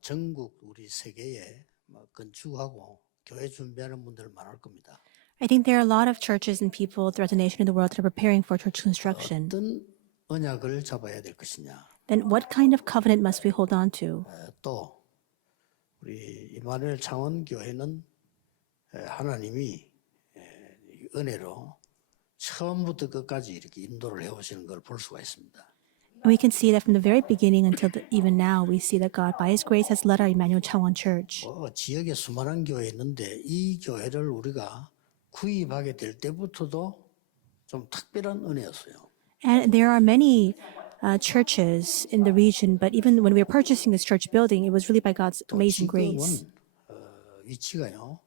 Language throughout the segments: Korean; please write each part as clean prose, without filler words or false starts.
전국 우리 세계에 건축하고 교회 준비하는 분들 많을 겁니다. I think there are a lot of churches and people throughout the nation and the world that are preparing for church construction. 어떤 언약을 잡아야 될 것이냐. Then what kind of covenant must we hold on to? 또 우리 이마누엘 창원교회는 하나님이 은혜로 처음부터 끝까지 이렇게 인도를 해오시는 걸 볼 수가 있습니다. And we can see that from the very beginning until even now, we see that God, by His grace, has led our Emmanuel Changwon Church. 지역에 수많은 교회 있는데 이 교회를 우리가 구입하게 될 때부터도 좀 특별한 은혜였어요. And there are many churches in the region, but even when we were purchasing this church building, it was really by God's 또 amazing grace. 지금은 위치가요.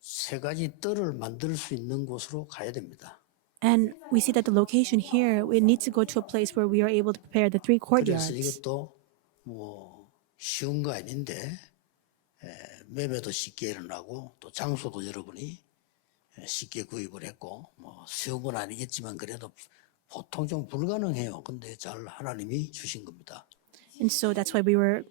세 가지 뜰을 만들 수 있는 곳으로 가야 됩니다. And we see that the location here, we need to go to a place where we are able to prepare the 3 그래서 courtyards. 이것도 뭐 쉬운 거 아닌데 매매도 쉽게 일어나고 또 장소도 여러분이 쉽게 구입을 했고 뭐 쉬운 건 아니겠지만 그래도 보통 좀 불가능해요. 근데 잘 하나님이 주신 겁니다. And so that's why we were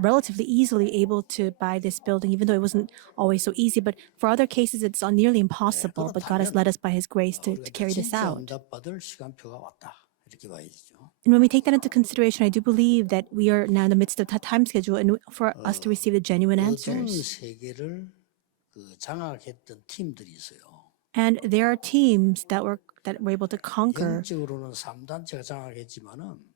relatively easily able to buy this building, even though it wasn't always so easy. But for other cases, it's nearly impossible. But God has led us by His grace to carry this 진짜 out. 응답받을 시간표가 왔다. 이렇게 봐야죠. And when we take that into consideration, I do believe that we are now in the midst of the time schedule and for us to receive the genuine 어두운 answers. 세계를 장악했던 팀들이 있어요. And there are teams that were able to conquer. 영적으로는 3단체가 장악했지만은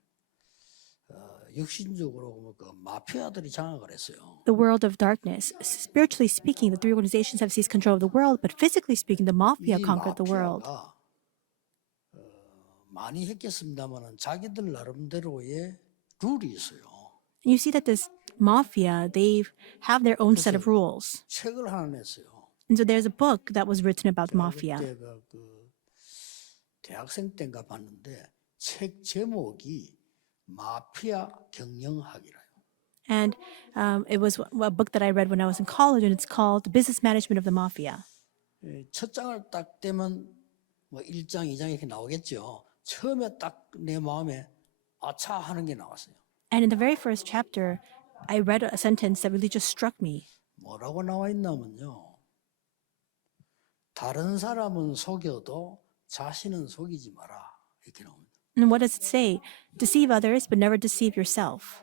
육신적으로 그 마피아들이 장악을 했어요. The world of darkness. Spiritually speaking, the 3 organizations have seized control of the world, but physically speaking, the mafia 이 conquered the world. 마피아가 많이 했겠습니다만은 자기들 나름대로의 룰이 있어요. And you see that this mafia, they have their own set of rules. 책을 하나 냈어요. And so there's a book that was written about mafia. 그때가 대학생 때인가 봤는데 책 제목이 마피아 경영학이라요. And it was a book that I read when I was in college, and it's called The Business Management of the Mafia. 첫 장을 딱 떼면 뭐 1장, 2장 이렇게 나오겠죠. 처음에 딱 내 마음에 아차 하는 게 나왔어요. And in the very first chapter, I read a sentence that really just struck me. 뭐라고 나와 있냐면요. 다른 사람은 속여도 자신은 속이지 마라. 이렇게 나옵니다. And what does it say? Deceive others, but never deceive yourself.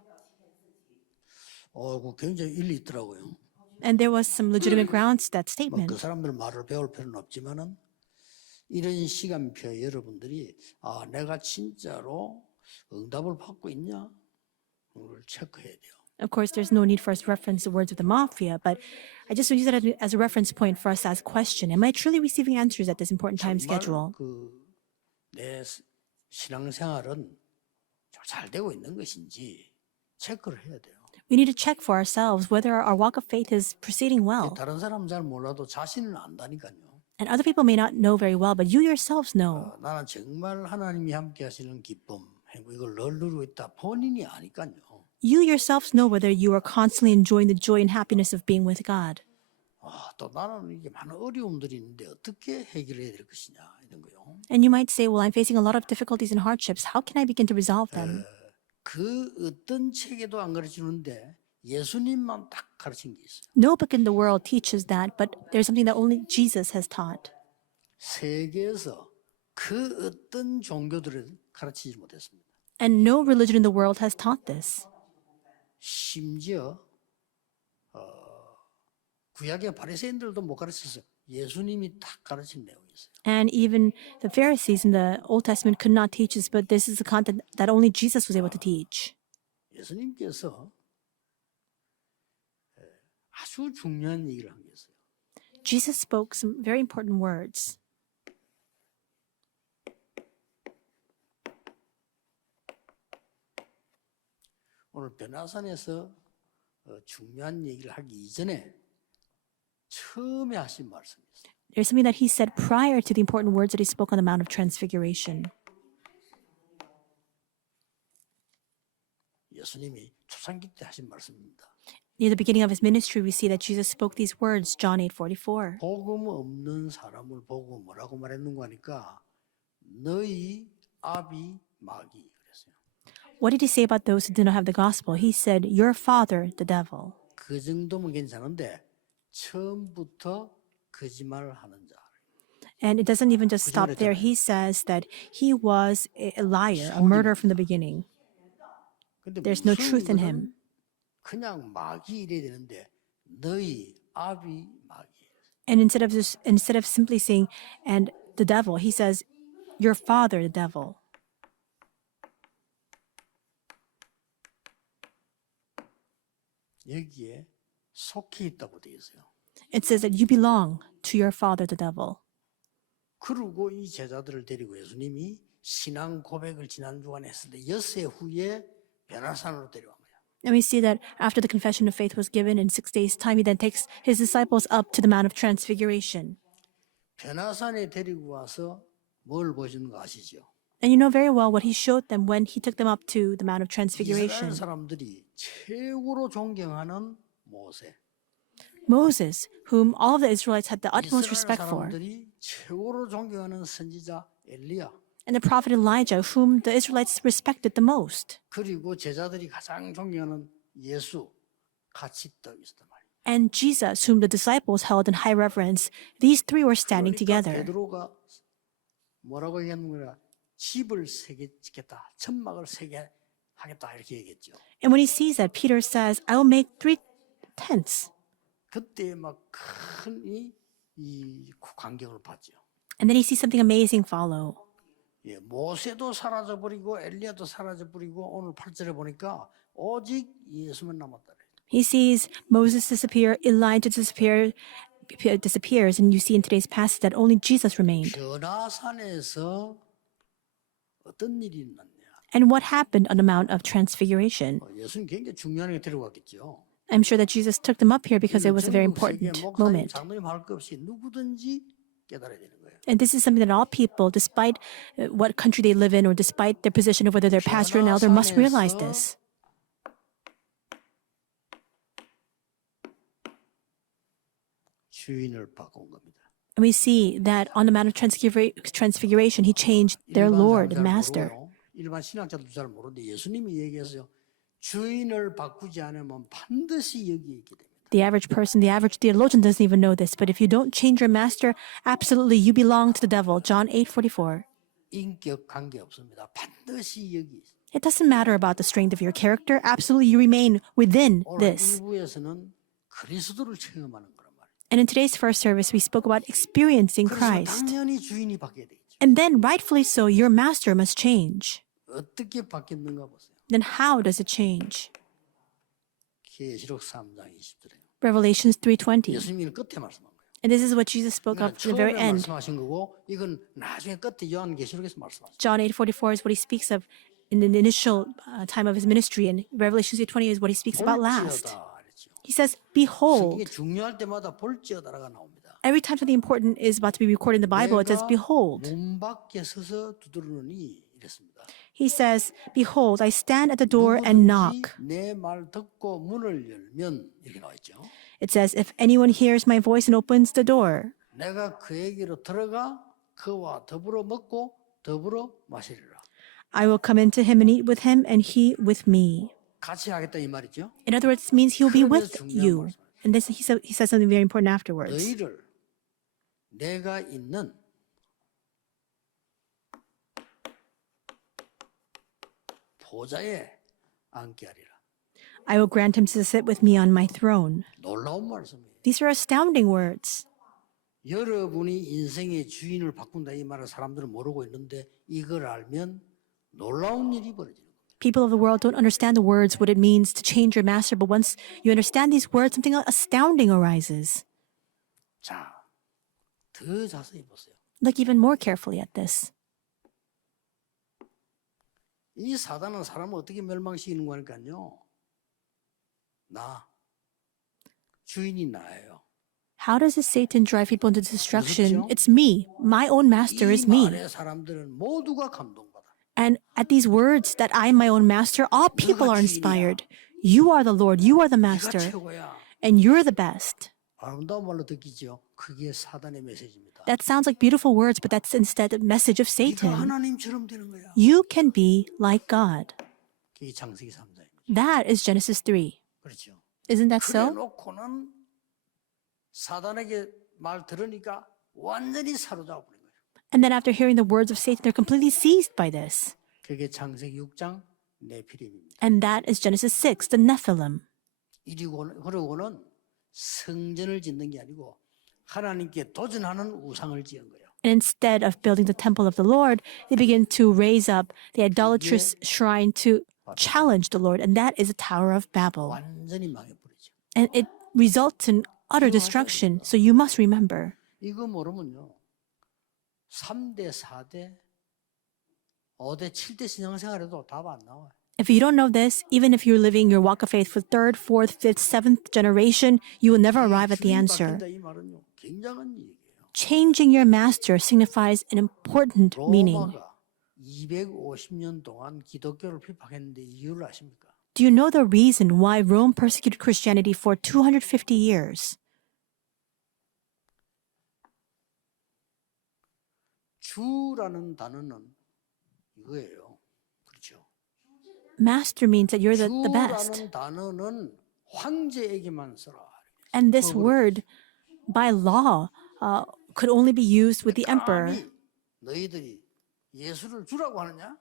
그 굉장히 일리 있더라고요. And there was some legitimate grounds to that 그 statement. 사람들 말을 배울 필요는 없지만은 이런 시간표에 여러분들이 내가 진짜로 응답을 받고 있냐? 그걸 체크해야 돼요. Of course, there's no need for us to reference the words of the mafia, but I just use it as a reference point for us to ask a question. Am I truly receiving answers at this important time schedule? 내 신앙생활은 잘 되고 있는 것인지 체크를 해야 돼요. We need to check for ourselves whether our walk of faith is proceeding well. 다른 사람 잘 몰라도 자신은 안다니까요. And other people may not know very well, but you yourselves know. 나는 정말 하나님이 함께 하시는 기쁨, 행복 이걸 늘 누리고 있다. 본인이 아니까요. You yourselves know whether you are constantly enjoying the joy and happiness of being with God. 또 나는 이게 많은 어려움들이 있는데 어떻게 해결해야 될 것이냐 이런 거요. And you might say, well, I'm facing a lot of difficulties and hardships. How can I begin to resolve them? 그 어떤 책에도 안 가르치는데 예수님만 딱 가르친 게 있어요. No book in the world teaches that, but there's something that only Jesus has taught. 세계에서 그 어떤 종교들을 가르치지 못했습니다. And no religion in the world has taught this. 심지어 구약의 바리새인들도 못 가르쳤어요. 예수님이 딱 가르친 내용이 있어요. And even the Pharisees in the Old Testament could not teach this, but this is the content that only Jesus was able to teach. 예수님께서 아주 중요한 얘기를 한 게 있어요. Jesus spoke some very important words. 오늘 변화산에서 중요한 얘기를 하기 이전에 처음에 하신 말씀이 있어요. There's something that he said prior to the important words that he spoke on the Mount of Transfiguration. 예수님이 초창기 때 하신 말씀입니다. Near the beginning of his ministry, we see that Jesus spoke these words, John 8:44. 복음 없는 사람을 보고 뭐라고 말했는가 하니까 너희 아비 마귀 그랬어요. What did he say about those who did not have the gospel? He said, your father, the devil. 그 정도면 괜찮은데 처음부터 거짓말을 하는 자. And it doesn't even just stop there. He says that he was a liar, a murderer from the beginning. 근데 There's no 무슨 truth in 이거는 him. 그냥 마귀 이래야 되는데 너희 아비 마귀. And instead of simply saying, and the devil, he says, your father, the devil. 여기에 속해 있다고 되어 있어요. It says that you belong to your father, the devil. 그리고 이 제자들을 데리고 예수님이 신앙 고백을 지난 주간에 했을 때 엿새 후에 변화산으로 데려간 거예요. And we see that after the confession of faith was given in 6 days' time, he then takes his disciples up to the Mount of Transfiguration. 변화산에 데리고 와서 뭘 보시는 거 아시죠? And you know very well what he showed them when he took them up to the Mount of 이스라엘 Transfiguration. 사람들이 최고로 존경하는 모세. Moses, whom all of the Israelites had the utmost 이스라엘 respect for, 사람들이 최고로 존경하는 선지자 엘리야. and the prophet Elijah, whom the Israelites respected the most. 그리고 제자들이 가장 존경하는 예수 같이 떠 있었단 말이에요. And Jesus, whom the disciples held in high reverence, these three were standing 그러니까 together. 베드로가 뭐라고 얘기하는 거야? 집을 세게 짓겠다. 천막을 세게 하겠다 이렇게 얘기했죠. And when he sees that, Peter says, I will make 3 tents. 그때 막 큰 이 광경을 봤죠. And then he sees something amazing follow. 예, 모세도 사라져 버리고 엘리야도 사라져 버리고 오늘 8절에 보니까 오직 예수만 남았다. He sees Moses disappear, Elijah disappears, and you see in today's passage that only Jesus remained. 변화산에서 어떤 일이 있었냐? And what happened on the Mount of Transfiguration? 예수님 굉장히 중요한 게 데려갔겠죠. I'm sure that Jesus took them up here because it was a very important moment. 장로님 할 것 없이 누구든지 깨달아야 되는 거예요. And this is something that all people, despite what country they live in or despite their position of whether they're pastor or an elder, must realize this. 주인을 바꾼 겁니다. And we see that on the Mount of Transfiguration, he changed their Lord and Master. 일반 신학자도 잘 모르는데 예수님이 얘기했어요. 주인을 바꾸지 않으면 반드시 여기에 있게 됩니다. The average person, the average theologian doesn't even know this, but if you don't change your master, absolutely you belong to the devil. John 8:44. 인격 관계 없습니다. 반드시 여기 있어요. It doesn't matter about the strength of your character. Absolutely you remain within 오늘 this. 1부에서는 그리스도를 체험하는 거란 말이에요. And in today's first service, we spoke about experiencing 그래서 Christ. 당연히 주인이 바뀌어야 되겠죠. And then, rightfully so, your master must change. 어떻게 바뀌었는가 보세요. Then how does it change? 계시록 3장 20절에 Revelations 3:20. 예수님이 끝에 말씀한 거예요. And this is what Jesus spoke of in the very 처음에 end. 말씀하신 거고 이건 나중에 끝에 요한계시록에서 말씀하신 거예요. John 8:44 is what he speaks of in the initial time of his ministry, and Revelation 3:20 is what he speaks about last. 볼지어다 그랬죠. He says, 이게 behold. 중요할 때마다 볼지어다라가 나옵니다. Every time something important is about to be recorded in the Bible, it says, behold. 문 밖에 서서 두드리노니 이랬습니다. He says, behold, I stand at the door and knock. 내 말 듣고 문을 열면 이렇게 나와 있죠. It says, if anyone hears my voice and opens the door, 내가 그에게로 들어가 그와 더불어 먹고 더불어 마시리라. I will come into him and eat with him and he with me. 같이 하겠다 이 말이죠. In other words, it means he'll be with 그러면서 중요한 you. 말씀. And this, he says something very important afterwards. 너희를 내가 있는 보좌에 앉게 하리라. I will grant him to sit with me on my throne. 놀라운 말씀이에요. These are astounding words. 여러분이 인생의 주인을 바꾼다 이 말을 사람들은 모르고 있는데 이걸 알면 놀라운 일이 벌어지는 거예요. People of the world don't understand the words, what it means to change your master, but once you understand these words, something astounding arises. 자, 더 자세히 보세요. Look even more carefully at this. 이 사단은 사람을 어떻게 멸망시키는 거니까요. 나, 주인이 나예요. How does this Satan drive people into destruction? It's me. My own master is 이 me. 말에 사람들은 모두가 감동받아. And at these words that I am my own master, all people are inspired. You are the Lord. You are the 네가 master. 최고야. And you're the best. 아름다운 말로 듣기죠. 그게 사단의 메시지입니다. That sounds like beautiful words, but that's instead a message of 네가 Satan. 하나님처럼 되는 거야. You can be like God. 그게 창세기 3장입니다. That is Genesis 3. 그렇죠. Isn't that 그래 so? 놓고는 사단에게 말 들으니까 완전히 사로잡아 버린 거예요. And then after hearing the words of Satan, they're completely seized by this. 그게 창세기 6장 네피림입니다. And that is Genesis 6, the Nephilim. 그러고는 성전을 짓는 게 아니고 하나님께 도전하는 우상을 지은 거예요. And instead of building the temple of the Lord, they begin to raise up the idolatrous shrine to challenge the Lord. And that is the Tower of Babel. 완전히 망해버리죠. And it results in utter destruction. So you must remember. 이거 모르면요. 3대, 4대, 5대, 7대 신앙생활에도 답 안 나와요. If you don't know this, even if you're living your walk of faith for third, fourth, fifth, seventh generation, you will never arrive at the answer. 바뀐다 이 말은요. 굉장한 얘기예요. Changing your master signifies an important meaning. 로마가 250년 동안 기독교를 핍박했는데 이유를 아십니까? Do you know the reason why Rome persecuted Christianity for 250 years? 주라는 단어는 이거예요. 그렇죠? Master means that you're the best. 주라는 단어는 황제에게만 써라. And this word, by law, could only be used with the emperor. 감히 너희들이 예수를 주라고 하느냐?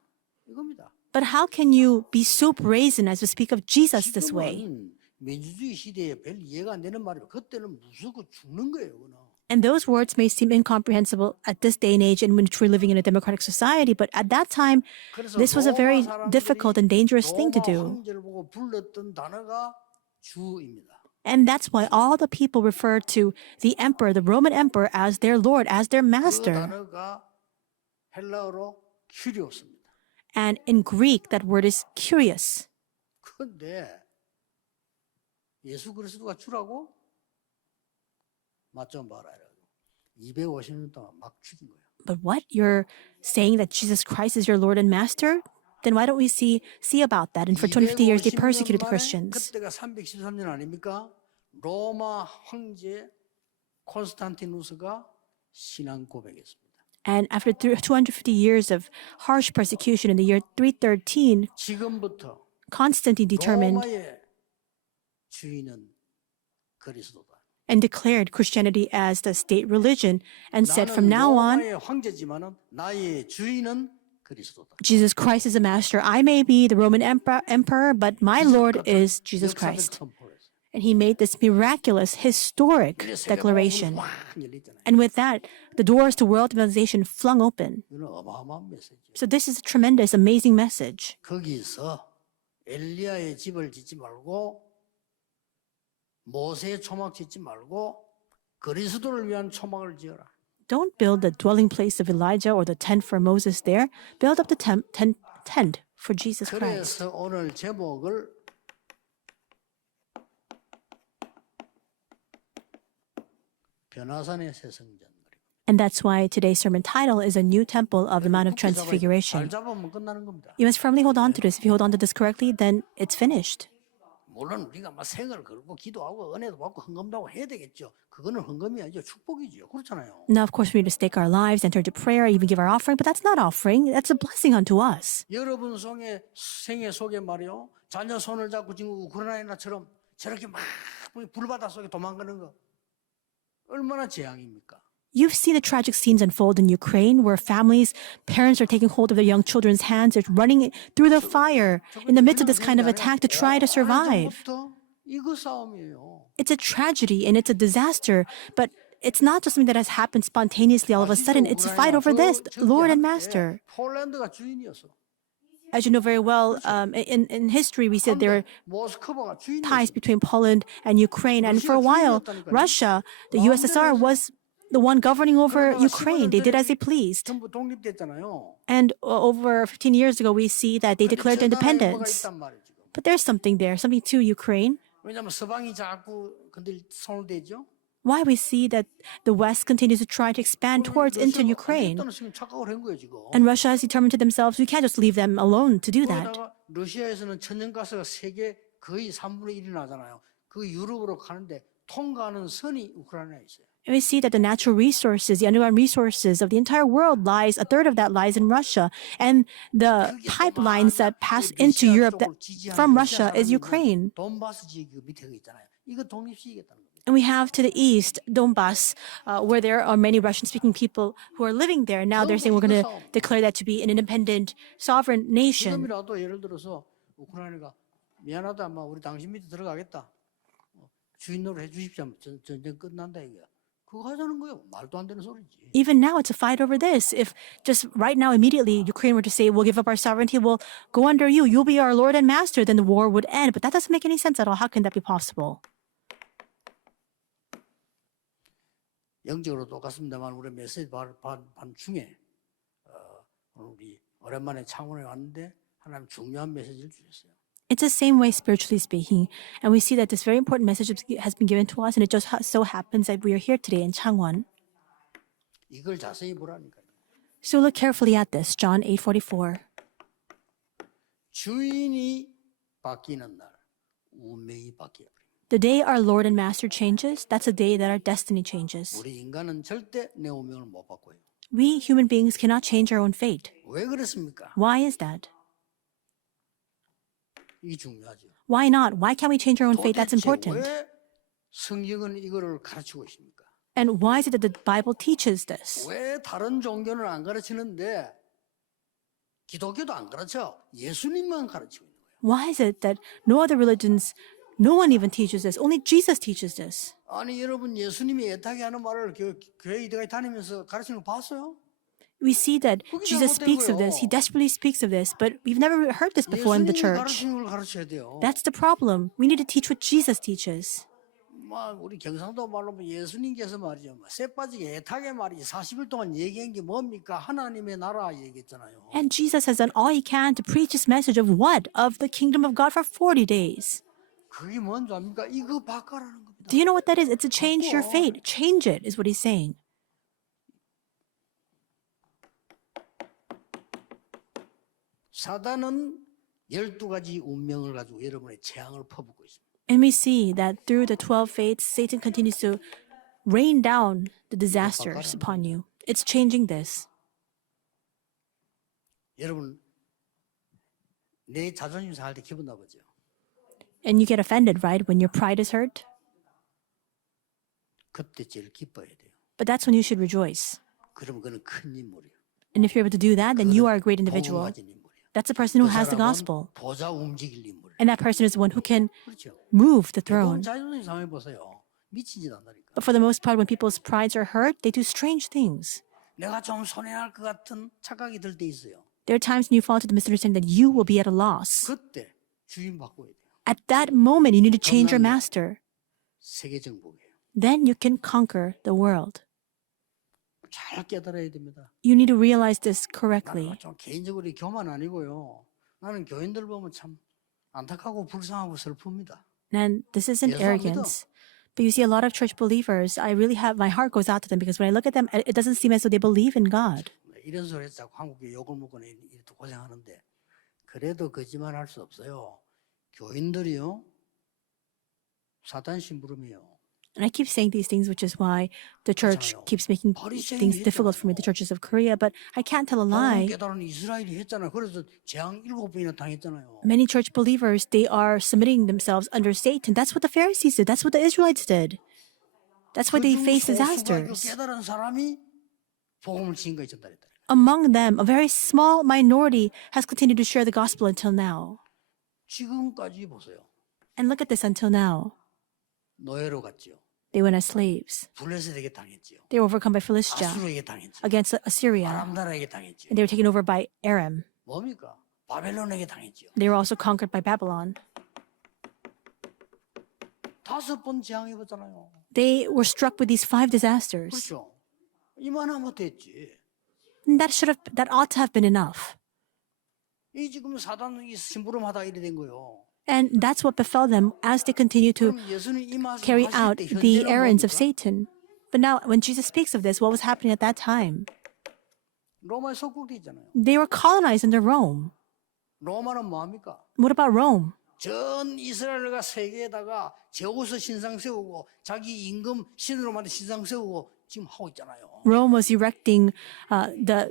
이겁니다. But how can you be so brazen as to speak of Jesus this way? 지금은 민주주의 시대에 별 이해가 안 되는 말이에요. 그때는 무섭고 죽는 거예요. 그거는. And those words may seem incomprehensible at this day and age in which we're living in a democratic society, but at that time, this was a very difficult and dangerous thing to do. 황제를 보고 불렀던 단어가 주입니다. And that's why all the people refer to the emperor, the Roman emperor, as their lord, as their 그 master. 단어가 헬라어로 큐리오스입니다. And in Greek, that word is curious. 그런데 예수 그리스도가 주라고 맛 좀 봐라. 250년 동안 막 죽인 거예요. But what? You're saying that Jesus Christ is your Lord and Master? Then why don't we see about that? And for 250 years, they persecuted the Christians. 그때가 313년 아닙니까? 로마 황제 콘스탄티누스가 신앙 고백했습니다. And after 250 years of harsh persecution in the year 313, 지금부터 Constantine determined 로마의 주인은 그리스도다. and declared Christianity as the state religion and said from now on, 로마의 황제지만은 나의 주인은 그리스도다. Jesus Christ is a master. I may be the Roman emperor, but my Lord is Jesus Christ. And he made this miraculous, historic declaration. And with that, the doors to world civilization flung open. 이건 어마어마한 메시지. So this is a tremendous, amazing message. 거기서 엘리야의 집을 짓지 말고 모세의 초막 짓지 말고 그리스도를 위한 초막을 지어라. Don't build the dwelling place of Elijah or the tent for Moses there. Build up the tent for Jesus Christ. 그래서 오늘 제목을 변화산의 새 성전. And that's why today's sermon title is A New Temple of the Mount of Transfiguration. 잘 잡으면 끝나는 겁니다. You must firmly hold on to this. If you hold on to this correctly, then it's finished. 물론 우리가 막 생을 걸고 기도하고 은혜도 받고 헌금도 하고 해야 되겠죠. 그거는 헌금이 아니죠. 축복이죠. 그렇잖아요. Now, of course, we need to stake our lives, enter into prayer, even give our offering, but that's not offering. That's a blessing unto us. 여러분 생애 속에 말이요. 자녀 손을 잡고 지금 우크라이나처럼 저렇게 막 불바다 속에 도망가는 거 얼마나 재앙입니까? You've seen the tragic scenes unfold in Ukraine where families, parents are taking hold of their young children's hands, they're running through the fire in the midst of this kind of attack to try to survive. 이거 싸움이에요. It's a tragedy and it's a disaster, but it's not just something that has happened spontaneously all of a sudden. It's a fight over this, Lord and Master. 폴란드가 주인이었어. As you know very well, in history, we said there are 모스크바가 주인이었어. ties between Poland and Ukraine. And for a while, Russia, the USSR, was the one governing over Ukraine. They did as they pleased. 전부 독립됐잖아요. And over 15 years ago, we see that they declared independence. But there's something there, something to Ukraine. 왜냐하면 서방이 자꾸 근데 손을 대죠. Why we see that the West continues to try to expand towards into Ukraine. 지금 착각을 한 거예요 지금. And Russia has determined to themselves, we can't just leave them alone to do that. 거기다가 러시아에서는 천연가스가 세계 거의 3분의 1이 나잖아요. 그 유럽으로 가는데 통과하는 선이 우크라이나에 있어요. And we see that the natural resources, the underground resources of the entire world lies, a third of that lies in Russia. And the 그게 또 pipelines that 막 pass into 러시아 Europe 쪽을 지지하는 from 러시아 Russia is 사람이 있는 Ukraine. 돈바스 지역 그 밑에 그 있잖아요. 이거 독립시키겠다는 겁니다. And we have to the east, Donbass, where there are many Russian-speaking people who are living there. Now they're saying we're going to declare that to be an independent, sovereign nation. 지금이라도 예를 들어서 우크라이나가 미안하다, 아마 우리 당신 밑에 들어가겠다. 주인으로 해주십시오. 전쟁 끝난다 이거야. 그거 하자는 거예요. 말도 안 되는 소리지. Even now, it's a fight over this. If just right now, immediately, Ukraine were to say, we'll give up our sovereignty, we'll go under you, you'll be our Lord and Master, then the war would end. But that doesn't make any sense at all. How can that be possible? 영적으로 똑같습니다만 우리 메시지 반중에 우리 오랜만에 창원에 왔는데 하나님 중요한 메시지를 주셨어요. It's the same way spiritually speaking. And we see that this very important message has been given to us, and it just so happens that we are here today in Changwon. 이걸 자세히 보라니까요. So look carefully at this, John 8:44. 주인이 바뀌는 날 운명이 바뀌어요. The day our Lord and Master changes, that's the day that our destiny changes. 우리 인간은 절대 내 운명을 못 바꿔요. We human beings cannot change our own fate. 왜 그렇습니까? Why is that? 이게 중요하죠. Why not? Why can't we change our own fate? That's 도대체 important. 왜 성경은 이거를 가르치고 있습니까? And why is it that the Bible teaches this? 왜 다른 종교는 안 가르치는데 기독교도 안 가르쳐? 예수님만 가르치고 있는 거예요. Why is it that no other religions, no one even teaches this? Only Jesus teaches this. 아니 여러분 예수님이 애타게 하는 말을 교회 이대가 다니면서 가르치는 거 봤어요? We see that Jesus speaks of this. He desperately speaks of this, but we've never heard this before in the 예수님이 church. 가르치는 걸 가르쳐야 돼요. That's the problem. We need to teach what Jesus teaches. 막 우리 경상도 말로 예수님께서 말이죠. 쇠 빠지게 애타게 말이지 40일 동안 얘기한 게 뭡니까? 하나님의 나라 얘기했잖아요. And Jesus has done all he can to preach this message of what? Of the kingdom of God for 40 days. 그게 뭔지 압니까? 이거 바꿔라는 겁니다. Do you know what that is? It's to change your fate. Change it, is what he's saying. 사단은 12가지 운명을 가지고 여러분의 재앙을 퍼붓고 있습니다. And we see that through the 12 fates, Satan continues to rain down the disasters upon you. It's changing this. 여러분 내 자존심 상할 때 기분 나쁘죠? And you get offended, right? When your pride is hurt. 그때 제일 기뻐해야 돼요. But that's when you should rejoice. 그러면 그는 큰 인물이에요. And if you're able to do that, then you are a great individual. 복음 가진 인물이에요. That's the person who 그 has the 사람은 gospel. 보좌 움직일 인물. And that person is the one who can 그렇죠. move the 여러분 throne. 자존심 상해 보세요. 미친 짓 한다니까. But for the most part, when people's prides are hurt, they do strange things. 내가 좀 손해할 것 같은 착각이 들 때 있어요. There are times when you fall into the misunderstanding that you will be at a loss. 그때 주인 바꿔야 돼요. At that moment, you need to change your master. 세계 정복이에요. Then you can conquer the world. 잘 깨달아야 됩니다. You need to realize this correctly. 나는 좀 개인적으로 교만 아니고요. 나는 교인들 보면 참 안타깝고 불쌍하고 슬픕니다. And this isn't 죄송합니다. arrogance. But you see, a lot of church believers, I really have, my heart goes out to them because when I look at them, it doesn't seem as though they believe in God. 이런 소리 해서 자꾸 한국에 욕을 먹고 이렇게 고생하는데 그래도 거짓말 할 수 없어요. 교인들이요. 사단 심부름이에요. And I keep saying these things, which is why the church keeps making things difficult for me, the churches of Korea. But I can't tell a lie. 깨달은 이스라엘이 했잖아요. 그래서 재앙 7번이나 당했잖아요. Many church believers, they are submitting themselves under Satan. That's what the Pharisees did. That's what the Israelites did. That's why they faced disasters. 깨달은 사람이 복음을 지금까지 전달했다. Among them, a very small minority has continued to share the gospel until now. 지금까지 보세요. And look at this until now. 노예로 갔지요. They went as slaves. 블레셋에게 당했지요. They were overcome by Philistia 아수르에게 당했지요. against Assyria. 아람나라에게 당했지요. And they were taken over by Aram. 뭡니까? 바벨론에게 당했지요. They were also conquered by Babylon. 5번 재앙해봤잖아요. They were struck with these 5 disasters. 그렇죠. 이만하면 됐지. And that ought to have been enough. 이 지금 사단이 심부름하다 이래 된 거요. And that's what befell them as they continue to 그럼 예수님 이 말씀 carry 하실 out 때 the 현재는 errands of 뭡니까? Satan. But now, when Jesus speaks of this, what was happening at that time? 로마에 속국돼 있잖아요. They were colonized under Rome. 로마는 뭐합니까? What about Rome? 전 이스라엘과 세계에다가 제우스 신상 세우고 자기 임금 신으로 만든 신상 세우고 지금 하고 있잖아요. Rome was erecting the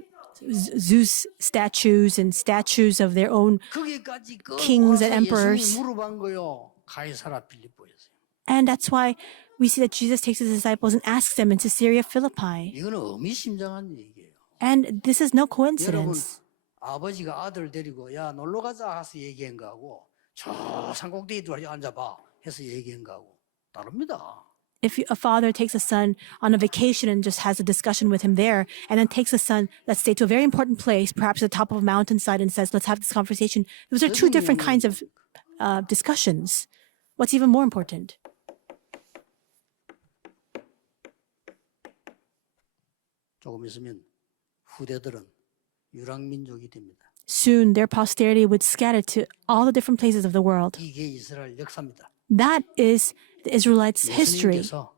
Zeus statues and statues of their own 거기까지 kings and 끌고 와서 emperors. 예수님이 물어본 거요. 가이사라 빌립보였어요. And that's why we see that Jesus takes his disciples and asks them into Caesarea Philippi. 이거는 의미심장한 얘기예요. And this is no 여러분 coincidence. 아버지가 아들 데리고 야 놀러 가자 해서 얘기한 거하고 저 산꼭대기 들어 앉아봐 해서 얘기한 거하고 다릅니다. If a father takes a son on a vacation and just has a discussion with him there, and then takes a son, let's say, to a very important place, perhaps at the top of a mountainside, and says, let's have this conversation, those are two different kinds of discussions. What's even more important? 조금 있으면 후대들은 유랑민족이 됩니다. Soon their posterity would scatter to all the different places of the world. 이게 이스라엘 역사입니다. That is the Israelites' history. 예수님께서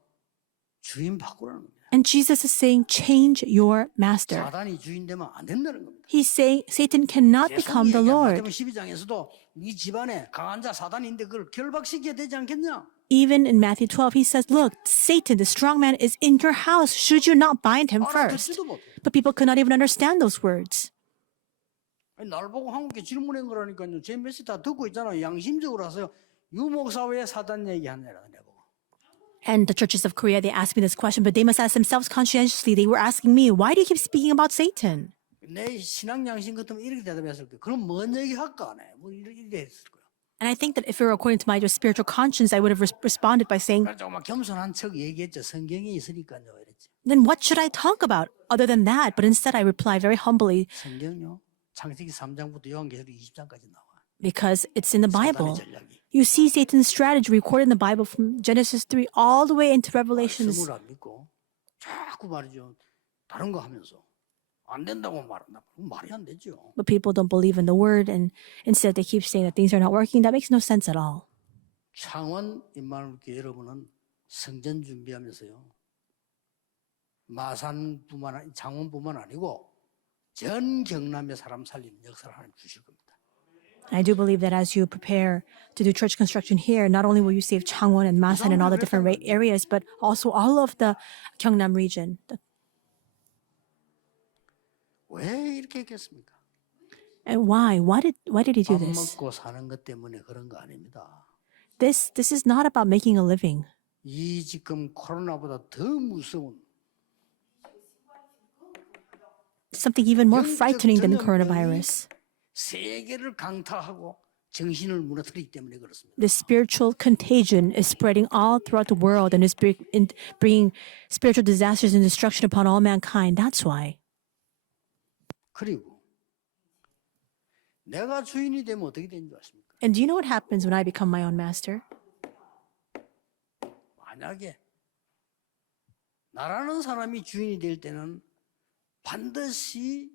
주인 바꾸라는 겁니다. And Jesus is saying, change your master. 사단이 주인 되면 안 된다는 겁니다. He's saying Satan cannot become the Lord. 마태복음 12장에서도 네 집안에 강한 자 사단인데 그걸 결박시켜야 되지 않겠냐? Even in Matthew 12, he says, look, Satan, the strong man, is in your house. Should you not bind him first? 알아듣지도 못해. But people could not even understand those words. 아니, 날 보고 한국에 질문한 거라니까요. 제 메시지 다 듣고 있잖아요. 양심적으로 하세요. 유목사 왜 사단 얘기하느라 내보고. And the churches of Korea, they asked me this question, but they must ask themselves conscientiously. They were asking me, why do you keep speaking about Satan? 내 신앙 양심 같으면 이렇게 대답했을 거예요. 그럼 뭔 얘기 할까? 이렇게 했을 거예요. And I think that if it were according to my just spiritual conscience, I would have responded by saying, 그래서 조금 겸손한 척 얘기했죠. 성경이 있으니까요. 이랬지. then what should I talk about other than that? But instead I replied very humbly, 성경요. 창세기 3장부터 요한계시록 20장까지 나와. because it's in the Bible. 사단의 전략이. You see Satan's strategy recorded in the Bible from Genesis 3 all the way into Revelations. 말씀을 안 믿고 자꾸 말이죠. 다른 거 하면서 안 된다고 말한다. 말이 안 되죠. But people don't believe in the word, and instead they keep saying that things are not working. That makes no sense at all. 창원 임마누엘교회 여러분은 성전 준비하면서요. 마산뿐만 창원뿐만 아니고 전 경남의 사람 살리는 역사를 하나님 주실 겁니다. I do believe that as you prepare to do church construction here, not only will you save Changwon and Masan and all the different areas, but also all of the Gyeongnam region. 왜 이렇게 했겠습니까? And why? Why did he do 밥 this? 먹고 사는 것 때문에 그런 거 아닙니다. This is not about making a living. 이 지금 코로나보다 더 무서운 Something even more frightening than coronavirus. 세계를 강타하고 정신을 무너뜨리기 때문에 그렇습니다. The spiritual contagion is spreading all throughout the world and is bringing spiritual disasters and destruction upon all mankind. That's why. 그리고 내가 주인이 되면 어떻게 되는 줄 아십니까? And do you know what happens when I become my own master? 만약에 나라는 사람이 주인이 될 때는 반드시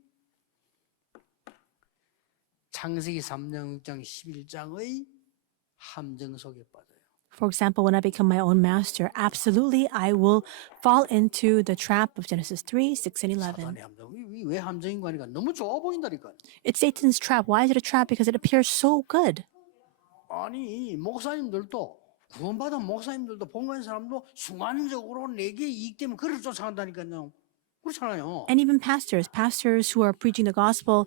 창세기 3장, 6장, 11장의 함정 속에 빠져요. For example, when I become my own master, absolutely I will fall into the trap of Genesis 3, 6, and 11. 사단의 함정. 왜 함정인 거 아니까 너무 좋아 보인다니까. It's Satan's trap. Why is it a trap? Because it appears so good. 아니 목사님들도 구원받은 목사님들도 본관 사람도 순간적으로 내게 이익 때문에 그를 쫓아간다니까요. 그렇잖아요. And even pastors who are preaching the gospel,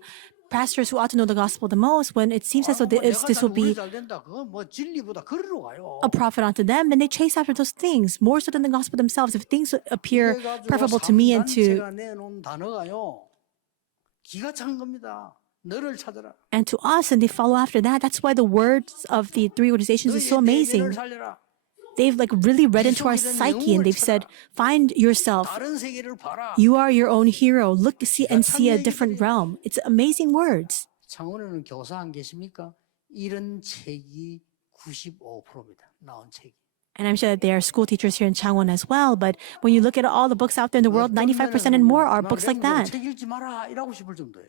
pastors who ought to know the gospel the most, when it seems as though this will be 잘 된다. 그거 뭐 진리보다 그리로 가요. a profit unto them, then they chase after those things more so than the gospel themselves. If things appear preferable to me and to 제가 내놓은 단어가요. 기가 찬 겁니다. 너를 찾아라. us, and they follow after that. That's why the words of the three organizations is so amazing. 살려라. They've like really read into our psyche, and they've said, find yourself. 다른 세계를 봐라. You are your own hero. Look, see a different realm. It's amazing words. 창원에는 교사 안 계십니까? 이런 책이 95%입니다. 나온 책이. And I'm sure that there are school teachers here in Changwon as well. But when you look at all the books out there in the world, 95% and more are books like that. 책 읽지 마라 이라고 싶을 정도예요.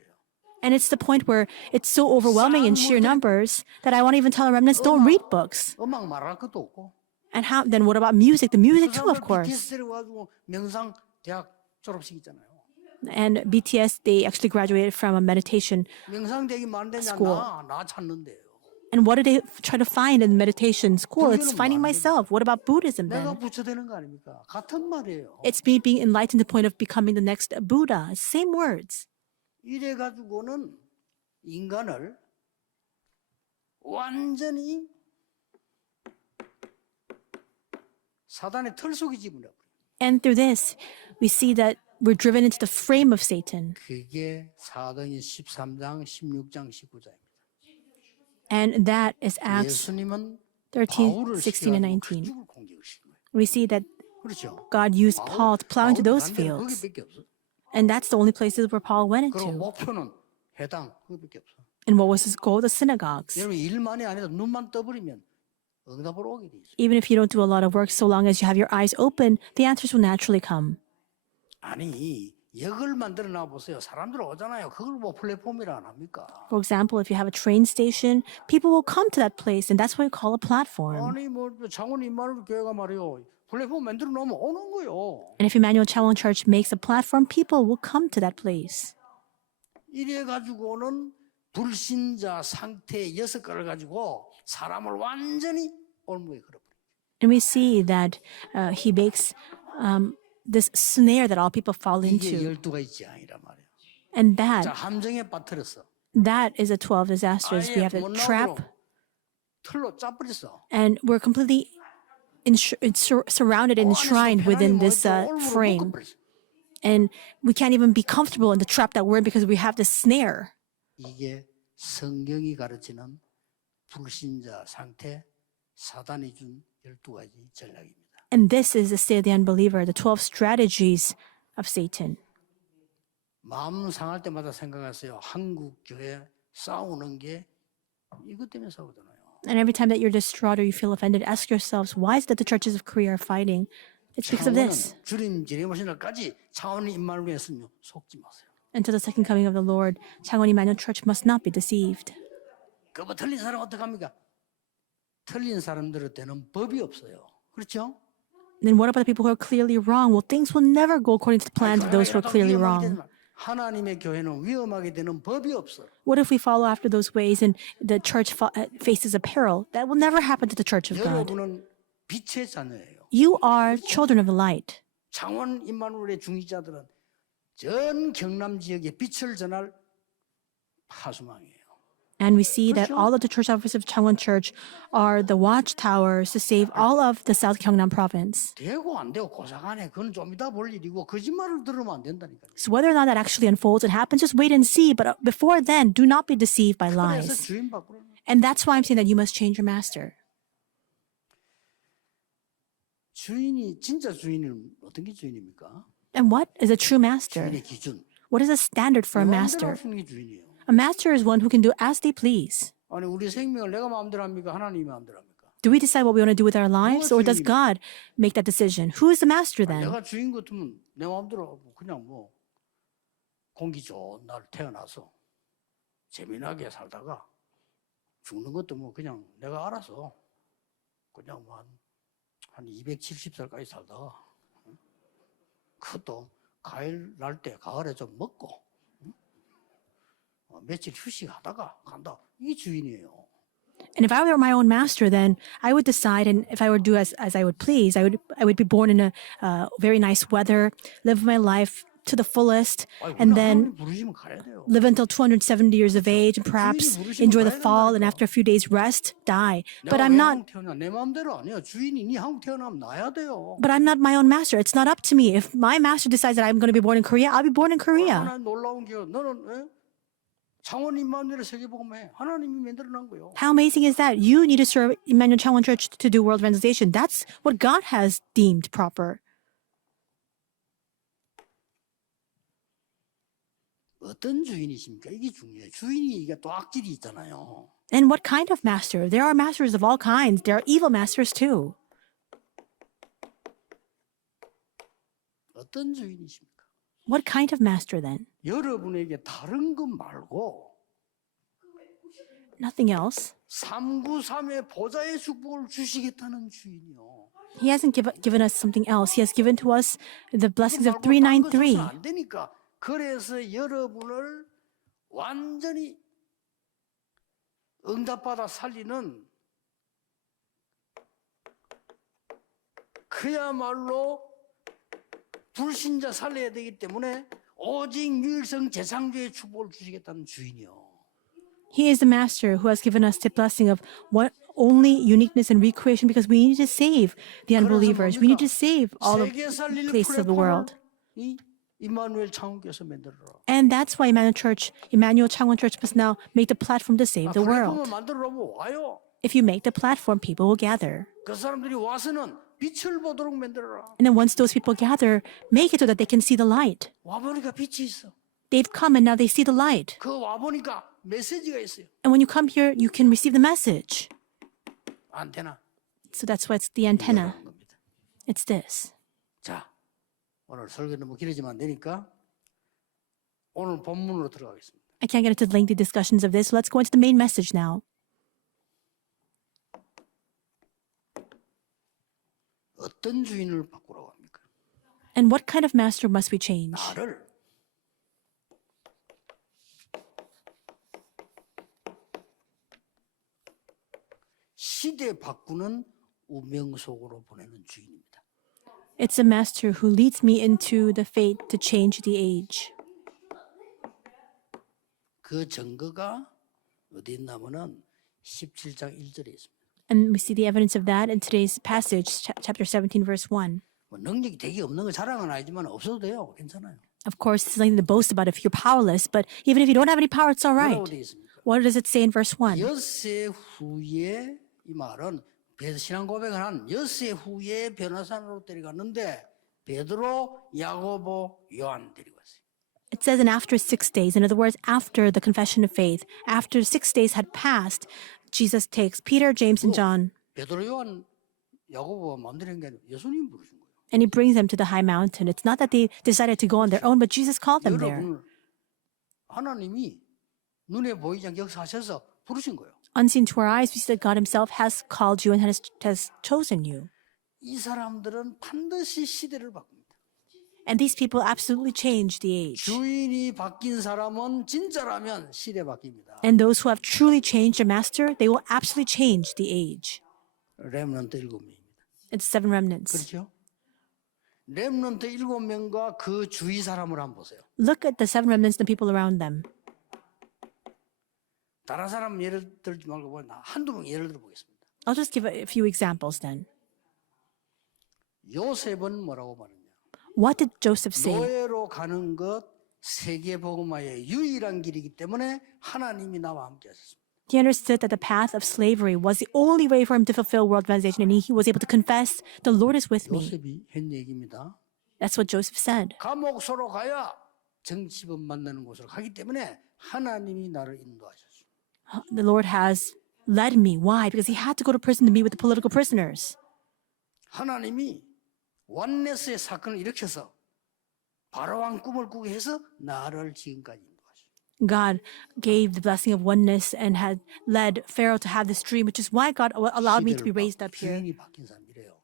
And it's the point where it's so overwhelming in sheer numbers that I won't even tell the remnants, don't read books. 음악 말할 것도 없고. And how? Then what about music? The music too, of course. BTS 가지고 명상 대학 졸업식 있잖아요. And BTS, they actually graduated from a meditation. 명상 대학이 많은데 School. 나 찾는데요. And what do they try to find in meditation school? It's 불교는 finding 뭐 하는 myself. What about Buddhism 내가 then? 부처되는 거 아닙니까? 같은 말이에요. It's me being enlightened to the point of becoming the next Buddha. Same words. 이래 가지고는 인간을 완전히 사단의 털 속에 집어넣어. And through this, we see that we're driven into the frame of Satan. 그게 사도행전 13장, 16장, 19장입니다. And that is Acts 예수님은 13, 바울을 16, and 시켜가지고 19. 그쪽을 공격을 시킨 거예요. We see that 그렇죠? God used Paul to plow into those 바울이 간 데는 fields. 거기밖에 없어. And that's the only places where Paul went 그리고 into. 목표는 회당 그거밖에 없어. And what was his goal? The synagogues. 여러분 일만이 아니라 눈만 떠버리면 응답을 오게 돼 있어. Even if you don't do a lot of work, so long as you have your eyes open, the answers will naturally come. 아니 역을 만들어 놔 보세요. 사람들 오잖아요. 그걸 뭐 플랫폼이라 안 합니까? For example, if you have a train station, people will come to that place, and that's what we call a platform. 아니 뭐 창원 임마누엘 교회가 말이요. 플랫폼 만들어 놓으면 오는 거요. And if Emmanuel Challenge Church makes a platform, people will come to that place. 이래 가지고는 불신자 상태 6가지를 가지고 사람을 완전히 올무에 걸어버려요. And we see that he makes this snare that all people fall 이게 into. 12가지 재앙이란 말이에요. And 자, that 함정에 빠뜨렸어. is the 12 disasters. We have 아예 the 못 trap, 나오도록 틀로 짜버렸어. and we're completely surrounded and enshrined within this frame. And we can't even be comfortable in the trap that we're in because we have this snare. 이게 성경이 가르치는 불신자 상태, 사단이 준 12가지 전략입니다. And this is the state of the unbeliever, the 12 strategies of Satan. 마음 상할 때마다 생각하세요. 한국 교회 싸우는 게 이것 때문에 싸우잖아요. And every time that you're distraught or you feel offended, ask yourselves, why is it that the churches of Korea are fighting? It's because of this. 주님 재림하신 날까지 창원이 임마누엘 했으면 속지 마세요. Until the second coming of the Lord, Changwon Emmanuel Church must not be deceived. 그거 틀린 사람 어떡합니까? 틀린 사람들한테는 법이 없어요. 그렇죠? Then what about the people who are clearly wrong? Well, things will never go according to the plans of those who are clearly wrong. 하나님의 교회는 위험하게 되는 법이 없어. What if we follow after those ways and the church faces a peril? That will never happen to the church of God. 여러분은 빛의 자녀예요. You are children of the light. 창원 임마누엘의 중직자들은 전 경남 지역에 빛을 전할 파수망이에요. And we see that all of the church officers of Changwon Church are the watchtowers to save all of the South Gyeongnam province. 되고 안 되고 고사간에 그건 좀 이따 볼 일이고 거짓말을 들으면 안 된다니까요. So whether or not that actually unfolds and happens, just wait and see. But before then, do not be deceived by 그래서 lies. 주인 바꾸는 And that's why I'm saying that you must change your master. 주인이 진짜 주인은 어떤 게 주인입니까? And what is a true master? 주인의 기준. What is a standard for a 마음대로 master? 하시는 게 주인이에요. A master is one who can do as they please. 아니 우리 생명을 내가 마음대로 합니까? 하나님이 마음대로 합니까? Do we decide what we want to do with our lives, or does God make that decision? Who is the master then? 내가 주인 같으면 내 마음대로 하고 그냥 뭐 공기 좋은 날 태어나서 재미나게 살다가 죽는 것도 뭐 그냥 내가 알아서 그냥 뭐 한 270살까지 살다가 그것도 가을 날 때 가을에 좀 먹고 며칠 휴식하다가 간다. 이게 주인이에요. And if I were my own master, then I would decide, and if I would do as I would please, I would be born in a very nice weather, live my life to the fullest, and then 부르시면 가야 돼요. live until 270 years of age, and perhaps enjoy the fall, and after a few days rest, die. But I'm not. 내 마음대로 아니야. 주인이 네 한국 태어나면 나야 돼요. But I'm not my own master. It's not up to me. If my master decides that I'm going to be born in Korea, I'll be born in Korea. 하나 놀라운 게 너는 창원 임마누엘 세계복음회 하나님이 만들어낸 거예요. How amazing is that? You need to serve Emmanuel Changwon Church to do world evangelization. That's what God has deemed proper. 어떤 주인이십니까? 이게 중요해요. 주인이 이게 또 악질이 있잖아요. And what kind of master? There are masters of all kinds. There are evil masters too. 어떤 주인이십니까? What kind of master then? 여러분에게 다른 것 말고 Nothing else. 393의 보좌의 축복을 주시겠다는 주인이요. He hasn't given us something else. He has given to us the blessings of 딴거 줘서 393. 안 되니까. 그래서 여러분을 완전히 응답받아 살리는 그야말로 불신자 살려야 되기 때문에 오직 유일성 재창조의 축복을 주시겠다는 주인이요. He is the master who has given us the blessing of what only uniqueness and recreation because we need to save the unbelievers. We need to save all the 세계 살릴 places of the 플랫폼을 world. 이 임마누엘 창원교에서 만들어라. And that's why Emmanuel Changwon Church must now make the platform to save the 플랫폼을 world. 만들어보면 와요. If you make the platform, people will gather. 그 사람들이 와서는 빛을 보도록 만들어라. And then once those people gather, make it so that they can see the light. 와보니까 빛이 있어. They've come and now they see the light. 그 와보니까 메시지가 있어요. And when you come here, you can receive the message. 안테나. So that's why it's the antenna. 이거라는 겁니다. It's this. 자, 오늘 설교 너무 길어지면 안 되니까 오늘 본문으로 들어가겠습니다. I can't get into lengthy discussions of this. So let's go into the main message now. 어떤 주인을 바꾸라고 합니까? And what kind of master must we change? 나를 시대 바꾸는 운명 속으로 보내는 주인입니다. It's a master who leads me into the fate to change the age. 그 증거가 어디 있냐면은 17장 1절에 있습니다. And we see the evidence of that in today's passage, chapter 17, verse 1. 뭐 능력이 되게 없는 거 자랑은 아니지만 없어도 돼요. 괜찮아요. Of course, it's nothing to boast about if you're powerless, but even if you don't have any power, it's all right. 뭐라고 되어 있습니까? What does it say in verse 1? 엿새 후에 이 말은 신앙 고백을 한 엿새 후에 변화산으로 데려갔는데 베드로, 야고보, 요한 데리고 왔어요. It says, and after 6 days, in other words, after the confession of faith, after 6 days had passed, Jesus takes Peter, James, and John, 베드로, 요한, 야고보가 마음대로 한 게 아니라 예수님 부르신 거예요. and he brings them to the high mountain. It's not that they decided to go on their own, but Jesus called them there. 여러분을 하나님이 눈에 보이지 않게 역사하셔서 부르신 거예요. Unseen to our eyes, we see that God himself has called you and has chosen you. 이 사람들은 반드시 시대를 바꿉니다. And these people absolutely change the age. 주인이 바뀐 사람은 진짜라면 시대 바뀝니다. And those who have truly changed their master, they will absolutely change the age. 렘넌트 7명입니다. It's 7 remnants. 그렇죠? 렘넌트 7명과 그 주위 사람을 한번 보세요. Look at the 7 remnants and the people around them. 다른 사람 예를 들지 말고 한두 명 예를 들어 보겠습니다. I'll just give a few examples then. 요셉은 뭐라고 말했냐? What did Joseph say? 노예로 가는 것 세계 복음화의 유일한 길이기 때문에 하나님이 나와 함께 하셨습니다. He understood that the path of slavery was the only way for him to fulfill world evangelization, and he was able to confess, "The Lord is with me." 요셉이 한 얘기입니다. That's what Joseph said. 감옥소로 가야 정치범 만나는 곳으로 가기 때문에 하나님이 나를 인도하셨어요. The Lord has led me. Why? Because he had to go to prison to meet with the political prisoners. 하나님이 원네스의 사건을 일으켜서 바로왕 꿈을 꾸게 해서 나를 지금까지 인도하셨어요. God gave the blessing of oneness and had led Pharaoh to have this dream, which is why God allowed me to be raised up here. 주인이 바뀐 사람이래요.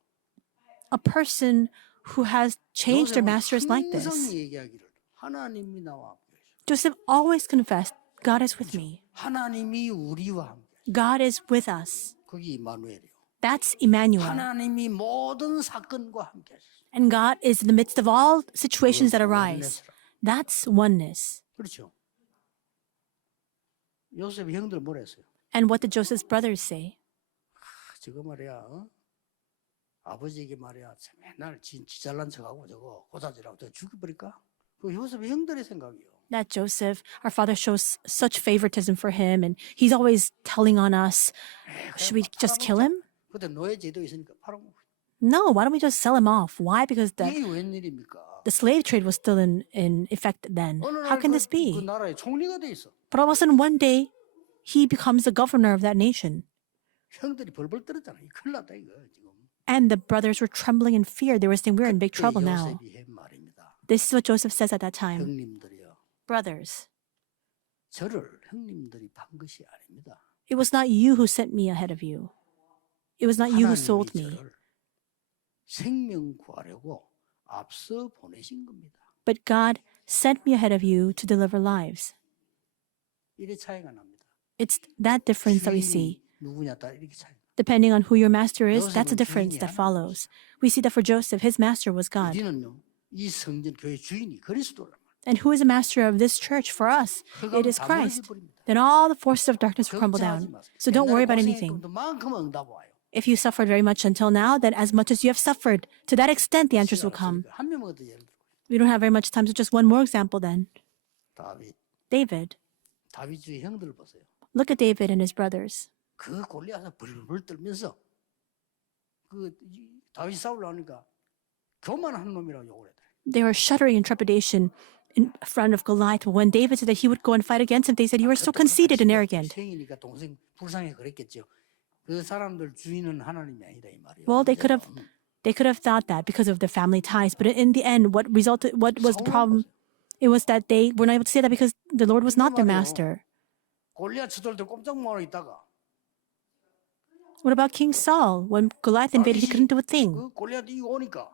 A person who has changed their master is like 항상 this. 얘기하기를 하나님이 나와 함께 하시고 Joseph always confessed, God is with me. 하나님이 우리와 함께 하시고 God is with us. 그게 이마누엘이요. That's Emmanuel. 하나님이 모든 사건과 함께 하셨어요. And God is in the midst of all situations that arise. That's oneness. 그렇죠. 요셉 형들 뭐라 했어요? And what did Joseph's brothers say? 저거 말이야. 아버지에게 말이야. 맨날 지 잘난 척하고 저거 고사지라고 저거 죽여버릴까? 그 요셉의 형들의 생각이요. That Joseph, our father, shows such favoritism for him, and he's always telling on us, should we just kill him? 그때 노예 제도 있으니까 팔아먹고. No, why don't we just sell him off? Why? Because 이게 웬일입니까? the slave trade was still in effect then. How can this 그 be? 나라의 총리가 돼 있어. But all of a sudden, one day, he becomes the governor of that nation. 형들이 벌벌 떨었잖아. 이 큰일 났다 이거 지금. And the brothers were trembling in fear. They were saying, we're in big trouble now. 요셉이 한 말입니다. This is what Joseph says at that time. 형님들이요. Brothers, 저를 형님들이 판 것이 아닙니다. it was not you who sent me ahead of you. It was not you who sold 하나님이 me. 저를 생명 구하려고 앞서 보내신 겁니다. But God sent me ahead of you to deliver lives. 이래 차이가 납니다. It's that difference that we 주인이 see. 누구냐 따라 이렇게 차이. Depending on who your master is, that's a 요셉은 difference 주인이 that 하나님 follows. We see that for Joseph, his master was God. 우리는요 이 성전 교회 주인이 그리스도란 말이에요. And who is the master of this church for us? It is 흑암 다 Christ. 무너져 버립니다. Then all the forces of darkness will crumble 걱정하지 down. 마세요. So don't worry about 옛날에 anything. 고생했던 만큼은 응답 와요. If you suffered very much until now, then as much as you have suffered, to that extent the answers will come. 한 명만 더 예를 들어. We don't have very much time, so just one more example then. David. 다윗의 형들 보세요. Look at David and his brothers. 그 골리앗을 벌벌 떨면서 다윗 싸우려니까 교만한 놈이라고 욕을 했다. They were shuddering in trepidation in front of Goliath. When David said that he would go and fight against him, they said, "You are so conceited and arrogant." 생이니까 동생 불쌍해 그랬겠죠. 그 사람들 주인은 하나님이 아니다 이 말이에요. Well, they could have thought that because of their family ties, but in the end, what was the problem? It was that they were not able to say that because the Lord was not their master. 골리앗 치돌 때 꼼짝 못하고 있다가 What about King Saul? When Goliath invaded, he couldn't do a thing. 그 골리앗 이거 오니까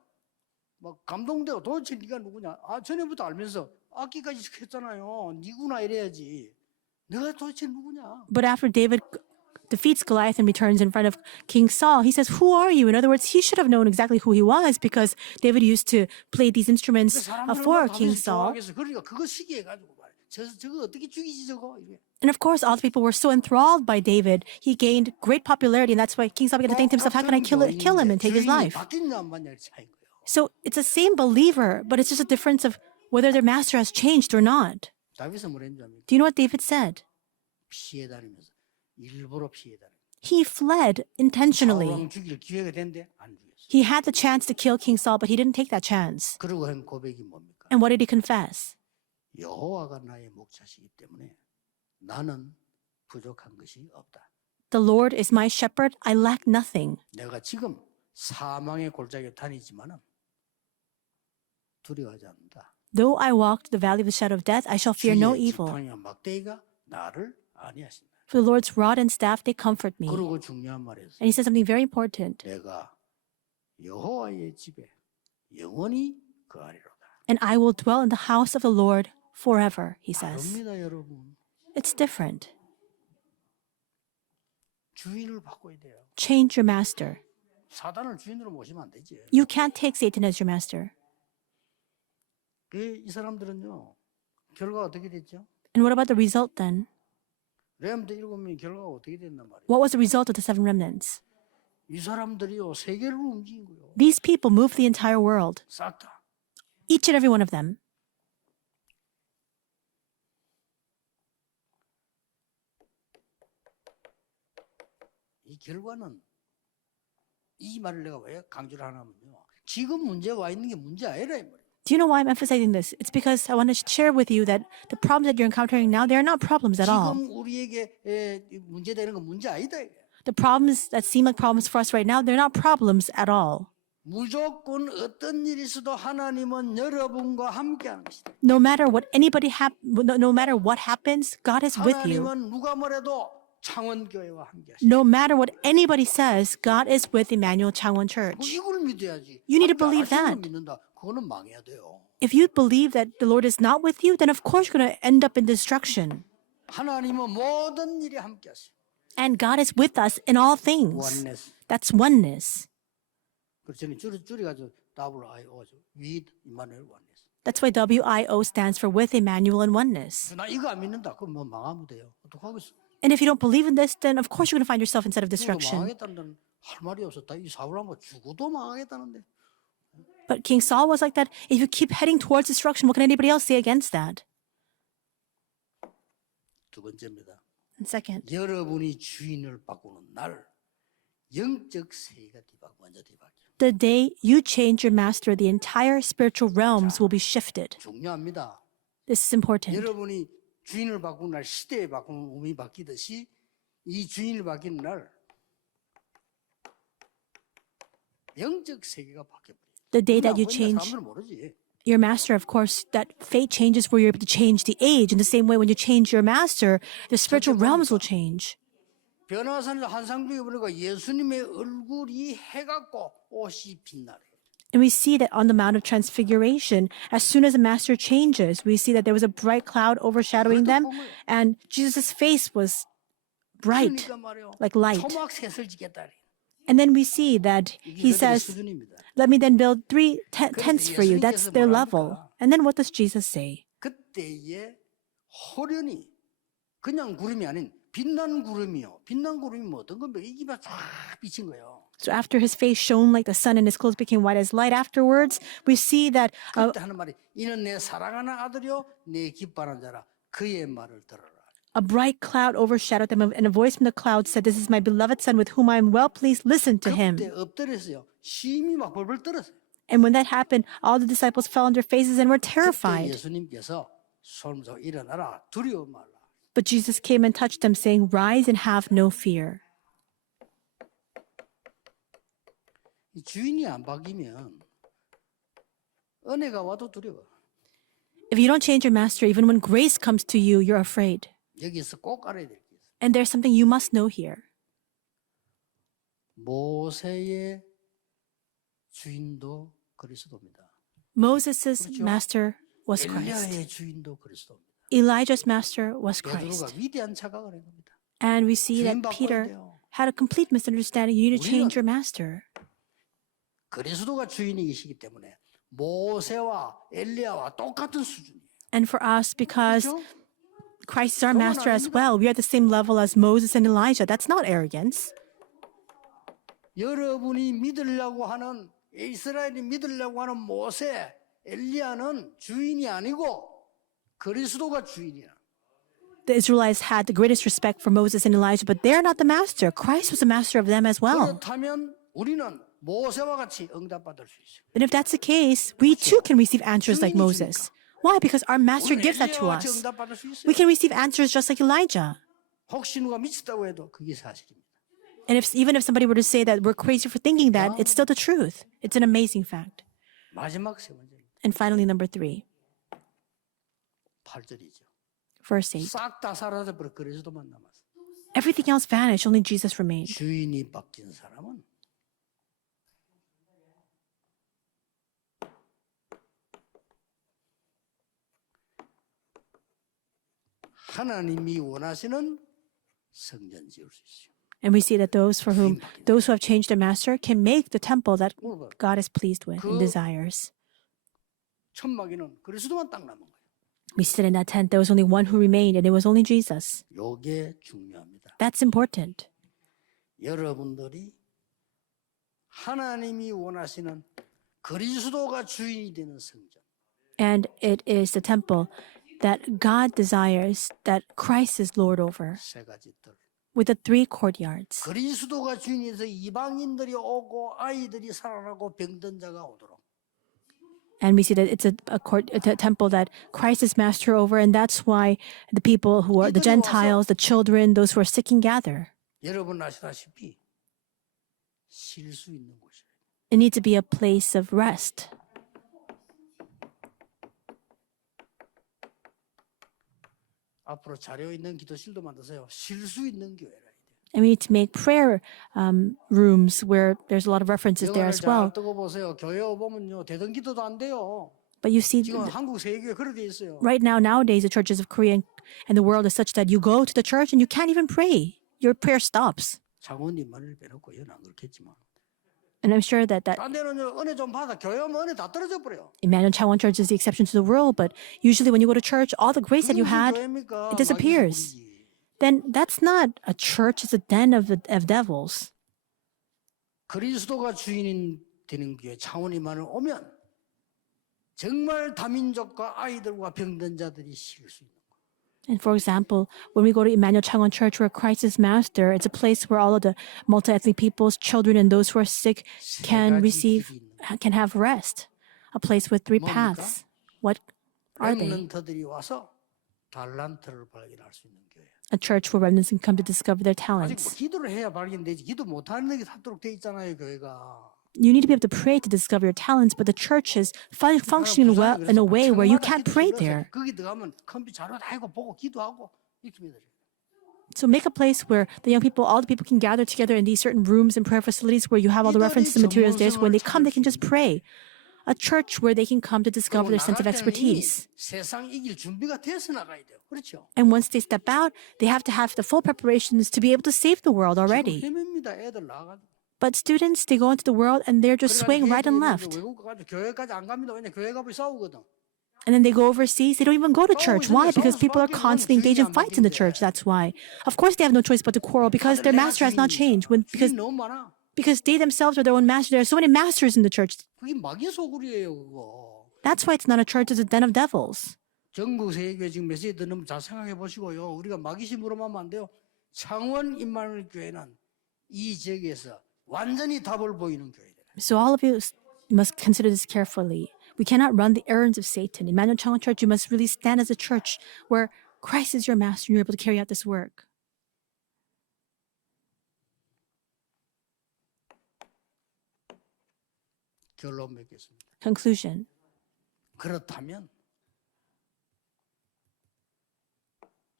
막 감동되고 도대체 네가 누구냐? 전에부터 알면서 악기까지 했잖아요. 니구나 이래야지. 내가 도대체 누구냐? But after David defeats Goliath and returns in front of King Saul, he says, "Who are you?" In other words, he should have known exactly who he was because David used to play these instruments for King Saul. 그러니까 그거 시기해가지고 말이야. 저거 어떻게 죽이지 저거? 이래. And of course, all the people were so enthralled by David. He gained great popularity, and that's why King Saul began to think to himself, "How can I kill him and take his life?" 바뀌냐 안 바뀌냐 차이인 거예요. So it's the same believer, but it's just a difference of whether their master has changed or not. 다윗은 뭐랬는지 압니까? Do you know what David said? 피해 다니면서 일부러 피해 다니. He fled intentionally. 사울왕 죽일 기회가 된데 안 죽였어. He had the chance to kill King Saul, but he didn't take that chance. 그러고 한 고백이 뭡니까? And what did he confess? 여호와가 나의 목자시기 때문에 나는 부족한 것이 없다. The Lord is my shepherd, I lack nothing. 내가 지금 사망의 골짜기에 다니지만은 두려워하지 않는다. Though I walk through the valley of the shadow of death, I shall fear no 주의 evil. 지팡이와 막대기가 나를 안위하신다. For the Lord's rod and staff, they comfort me. 그리고 중요한 말이었어. And he said something very important. 내가 여호와의 집에 영원히 거하리로다. And I will dwell in the house of the Lord forever, he says. 다릅니다, 여러분. It's different. 주인을 바꿔야 돼요. Change your master. 사단을 주인으로 모시면 안 되지. You can't take Satan as your master. 이 사람들은요. 결과가 어떻게 됐죠? And what about the result then? 렘드 7명의 결과가 어떻게 됐단 말이에요? What was the result of the seven remnants? 이 사람들이요. 세계를 움직인 거예요. These people moved the entire world. 싹 다. Each and every one of them. 이 결과는 이 말을 내가 왜 강조를 하냐면요. 지금 문제가 와 있는 게 문제 아니라 이 말이에요. Do you know why I'm emphasizing this? It's because I want to share with you that the problems that you're encountering now, they're not problems at all. 지금 우리에게 문제되는 건 문제 아니다. 이게. The problems that seem like problems for us right now, they're not problems at all. 무조건 어떤 일이 있어도 하나님은 여러분과 함께하는 것이다. No matter what no matter what happens, God is with you. 하나님은 누가 뭐래도 창원교회와 함께하시다. No matter what anybody says, God is with Emmanuel Changwon Church. 이걸 믿어야지. You need to believe that. 믿는다. 그거는 망해야 돼요. If you believe that the Lord is not with you, then of course you're going to end up in destruction. 하나님은 모든 일에 함께하시오. And God is with us in all things. Oneness. That's oneness. 그래서 저는 줄여가지고 WIO죠. With Emmanuel Oneness. That's why WIO stands for with Emmanuel and oneness. 나 이거 안 믿는다. 그럼 뭐 망하면 돼요. 어떡하겠어? And if you don't believe in this, then of course you're going to find yourself inside of destruction. 망하겠다는 할 말이 없었다. 이 사울하고 죽어도 망하겠다는데. But King Saul was like that. If you keep heading towards destruction, what can anybody else say against that? 두 번째입니다. And second, 여러분이 주인을 바꾸는 날 영적 세계가 먼저 뒤바뀌어. the day you change your master, the entire spiritual realms will be shifted. 중요합니다. This is important. 여러분이 주인을 바꾸는 날 시대에 바꾸는 운이 바뀌듯이 이 주인을 바뀌는 날 영적 세계가 바뀌어버려요. The day that you change 사람들은 모르지. your master, of course, that fate changes where you're able to change the age. In the same way, when you change your master, the spiritual realms will change. 변화산에서 한상중에 보니까 예수님의 얼굴이 해갖고 옷이 빛나래요. And we see that on the Mount of Transfiguration, as soon as the master changes, we see that there was a bright cloud overshadowing them, and Jesus' face was bright, 그러니까 말이요. like light. 초막셋을 짓겠다. And then we see that he 이게 그들의 says, 수준입니다. let me then build three tents for you. That's 예수님께서 their 뭐라 level. 합니까? And then what does Jesus say? 그때에 호련히 그냥 구름이 아닌 빛난 구름이요. 빛난 구름이 뭐 어떤 겁니까? 이기가 쫙 비친 거예요. So after his face shone like the sun and his clothes became white as light afterwards, we see that 그때 하는 말이 이는 내 사랑하는 아들이요 내 기뻐하는 자라 그의 말을 들어라. a bright cloud overshadowed them, and a voice from the cloud said, "This is my beloved son with whom I am well pleased. Listen to him." 그때 엎드렸어요. 심히 막 벌벌 떨었어요. And when that happened, all the disciples fell on their faces and were 그때 terrified. 예수님께서 손으로 일어나라 두려워 말라. But Jesus came and touched them, saying, "Rise and have no fear." 이 주인이 안 바뀌면 은혜가 와도 두려워. If you don't change your master, even when grace comes to you, you're afraid. 여기서 꼭 알아야 될 게 있어요. And there's something you must know here. 모세의 주인도 그리스도입니다. Moses' master was Christ. 엘리야의 주인도 그리스도입니다. Elijah's master was 베드로가 Christ. 위대한 착각을 한 겁니다. And we see that 주인 바꿔야 Peter 돼요. had a complete misunderstanding. You need to change 우리는 your master. 그리스도가 주인이시기 때문에 모세와 엘리야와 똑같은 수준이에요. And for us, because 그렇죠? Christ is our master as well, we are at the same level as Moses and Elijah. That's not arrogance. 여러분이 믿으려고 하는 이스라엘이 믿으려고 하는 모세, 엘리야는 주인이 아니고 그리스도가 주인이야. The Israelites had the greatest respect for Moses and Elijah, but they're not the master. Christ was the master of them as well. 그렇다면 우리는 모세와 같이 응답받을 수 있어요. And if that's the case, we too can receive answers like Moses. Why? Because our master 우리는 gives that to 엘리야와 같이 us. 응답받을 수 있어요. We can receive answers just like Elijah. 혹시 누가 미쳤다고 해도 그게 사실입니다. And even if somebody were to say that we're crazy for thinking that, it's still the truth. It's an amazing fact. 마지막 세 번째입니다. And finally, number 3, 8절이죠. verse 8. 싹 다 사라져버려 그리스도만 남았어. Everything else vanished, only Jesus remained. 주인이 바뀐 사람은 하나님이 원하시는 성전 지을 수 있어요. And we see that those who have changed their master can make the temple that God is pleased with and desires. 천막에는 그리스도만 딱 남은 거예요. We sit in that tent, there was only one who remained, and it was only Jesus. 이게 중요합니다. That's important. 여러분들이 하나님이 원하시는 그리스도가 주인이 되는 성전. And it is the temple that God desires, that Christ is Lord over, 세 가지 뜰. with the 3 courtyards. 그리스도가 주인에서 이방인들이 오고 아이들이 살아나고 병든 자가 오도록. And we see that it's a temple that Christ is master over, and that's why the people who are the Gentiles, the children, those who are sick can gather. 여러분 아시다시피 쉴 수 있는 곳이에요. It needs to be a place of rest. 앞으로 자료 있는 기도실도 만드세요. 쉴 수 있는 교회라. And we need to make prayer rooms where there's a lot of references there 영화를 as well. 잘 뜨고 보세요. 교회 오면요 대등 기도도 안 돼요. But you see, 지금 한국 세계에 그렇게 돼 있어요. right now, nowadays, the churches of Korea and the world is such that you go to the church and you can't even pray. Your prayer stops. 장모님만을 빼놓고 이건 안 그렇겠지만. And I'm sure that 딴 데는요 은혜 좀 받아 교회 오면 은혜 다 떨어져 버려. Emmanuel Changwon Church is the exception to the rule, but usually when you go to church, all the grace that you had, it disappears. Then that's not a church, it's a den of devils. 그리스도가 주인인 되는 교회 창원이만을 오면 정말 다민족과 아이들과 병든 자들이 쉴 수 있는 거예요. And for example, when we go to Emmanuel Changwon Church, where Christ is master, it's a place where all of the multi-ethnic peoples, children, and those who are sick can have rest. A place with 3 paths. What are they? 렘넌트들이 와서 달란트를 발견할 수 있는 교회. A church where remnants can come to discover their 아직 talents. 기도를 해야 발견되지. 기도 못하는 게 삽도록 돼 있잖아요, 교회가. You need to be able to pray to discover your talents, but the church is functioning well in a way where you can't pray there. 거기 들어가면 컴퓨터 자료 다 하고 보고 기도하고 이렇게 믿어요. So make a place where the young people, all the people can gather together in these certain rooms and prayer facilities where you have all the references and materials there. So when they come, they can just pray. a church where they can come to discover their sense of 나갈 때는 이미 expertise. 세상 이길 준비가 돼서 나가야 돼요. 그렇죠? And once they step out, they have to have the full preparations to be able to save the world 지금 already. 헤맵니다. 애들 나가가지고. But students, they go into the world and they're just swaying right and left. 외국 가가지고 교회까지 안 갑니다. 왜냐 교회 가면 싸우거든. And then they go overseas, they don't even go to church. Why? Because people are constantly engaged in fights in the church. That's why. Of course, they have no choice but to quarrel because their master has not changed. 주인 너무 많아. Because they themselves are their own master. There are so many masters in the church. 그게 마귀 소굴이에요. 그거. That's why it's not a church, it's a den of devils. 전국 세계교회 지금 메시지 듣는 분 잘 생각해 보시고요. 우리가 마귀심으로만 하면 안 돼요. 창원 임마누엘 교회는 이 지역에서 완전히 답을 보이는 교회들. So all of you must consider this carefully. We cannot run the errands of Satan. Emmanuel Changwon Church, you must really stand as a church where Christ is your master and you're able to carry out this work. 결론 맺겠습니다. Conclusion. 그렇다면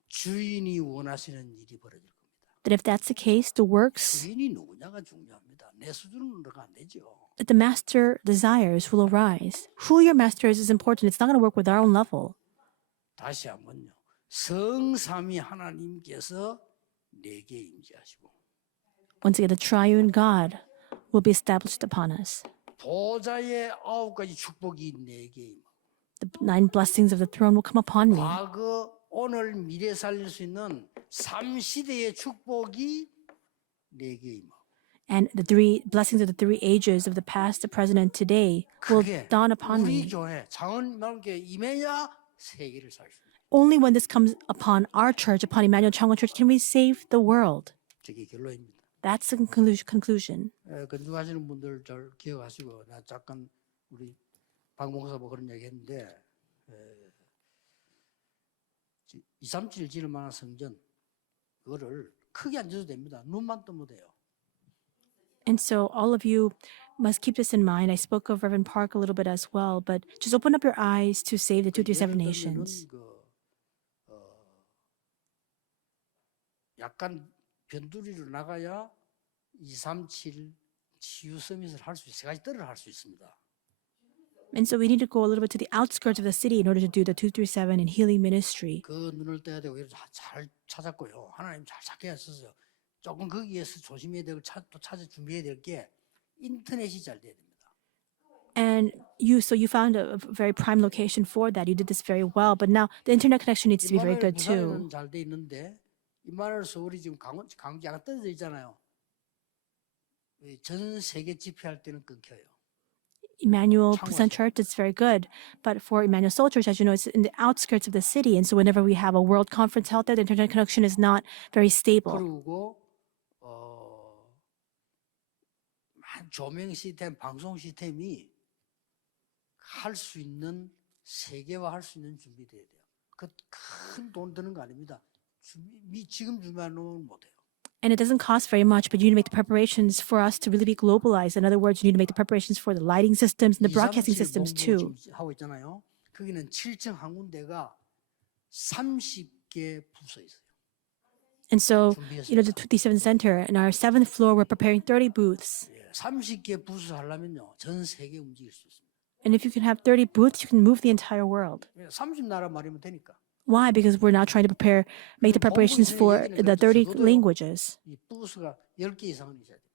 주인이 원하시는 일이 벌어질 겁니다. That if that's the case, the works 주인이 누구냐가 중요합니다. 내 수준으로가 안 되죠. that the master desires will arise. Who your master is important. It's not going to work with our own level. 다시 한번요. 성삼위 하나님께서 내게 임재하시고 Once again, the triune God will be established upon us. 보좌의 9가지 축복이 내게 임하고 The 9 blessings of the throne will come upon me. 과거, 오늘, 미래 살릴 수 있는 3시대의 축복이 내게 임하고 And the 3 blessings of the 3 ages of the past, the present, and today will 그게 dawn upon 우리 me. 교회 장원님께 임해야 세계를 살 수 있습니다. Only when this comes upon our church, upon Emmanuel Changwon Church, can we save the world. 저게 결론입니다. That's the conclusion. 건축하시는 분들 잘 기억하시고 나 잠깐 우리 박 목사가 그런 얘기 했는데 237 지을 만한 성전 그거를 크게 안 줘도 됩니다. 눈만 뜨면 돼요. And so all of you must keep this in mind. I spoke of Reverend Park a little bit as well, but just open up your eyes to save the 237 nations. 약간 변두리로 나가야 237 치유 서밋을 할 수 있어요. 세 가지 뜰을 할 수 있습니다. And so we need to go a little bit to the outskirts of the city in order to do the 237 and healing ministry. 그 눈을 떼야 되고 잘 찾았고요. 하나님 잘 찾게 하셨어요. 조금 거기에서 조심해야 되고 또 찾아 준비해야 될 게 인터넷이 잘 돼야 됩니다. And you found a very prime location for that. You did this very well, but now the internet connection needs to be very good too. 부산에는 잘 돼 있는데 임마누엘 서울이 지금 강원 약간 떨어져 있잖아요. 전 세계 집회할 때는 끊겨요. Emmanuel Busan Church is very good, but for Emmanuel Seoul Church, as you know, it's in the outskirts of the city, and so whenever we have a world conference held there, the internet connection is not very stable. 그리고 조명 시스템, 방송 시스템이 할 수 있는 세계화할 수 있는 준비돼야 돼요. 그 큰 돈 드는 거 아닙니다. 지금 준비하는 건 못해요. And it doesn't cost very much, but you need to make the preparations for us to really be globalized. In other words, you need to make the preparations for the lighting systems and the broadcasting systems too. 하고 있잖아요. 거기는 7층 한 군데가 30개 부서 있어요. And so, you know, the 27 Center, in our 7th floor, we're preparing 30 booths. 30개 부서 하려면요, 전 세계 움직일 수 있습니다. And if you can have 30 booths, you can move the entire world. 30나라 말이면 되니까. Why? Because we're now trying to make the preparations for the 30 languages. 이 부스가 10개 이상은 있어야 돼요.